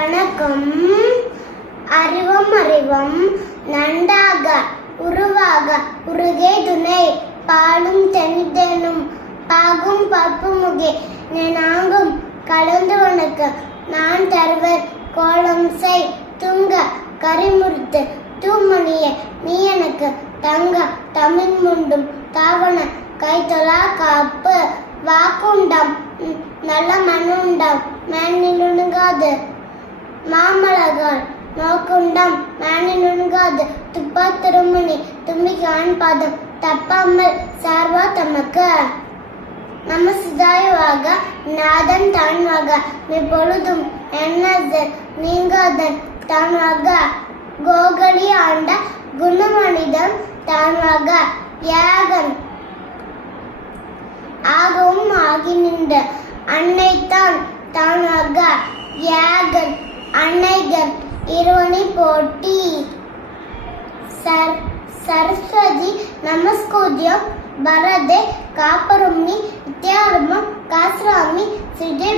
வணக்கம். அறிவும் அறிவும் நன்றாக உருவாக உருகே துணை பாலும் தெனிதேனும் பாகும் பற்புமுகே நாங்கும் கலந்து உனக்கு நான் தருவர் கோலம் செய் துங்க கரிமுறுத்து தூமணியே நீ எனக்கு தங்க தமிழ் முண்டும் தாவண கைத்தொழா காப்பு வாக்குண்டாம் நல்ல மண்ணுண்டாம் மேனிலுணுங்காது மாமலகால் நோக்குண்டாம் மேனிலுணுங்காது துப்பா திருமணி தும்பிக்கான் பாதம் தப்பாமல் சார்வா தமக்கு நம சிதாயவாக நாதன் தான்வாக எப்பொழுதும் என்னது நீங்காதன் தான்வாக கோகலி ஆண்ட குணமனிதம் தான்வாக யாகன் ஆகவும் ஆகி நின்ற அன்னைத்தான் தானாக யாகன் அன்னைகன் இருவனை போட்டி சரஸ்வதி நமஸ்கோதியம் பரதே காப்பரும்மி வித்யாரம்பம் காஸ்ராமி சிஜே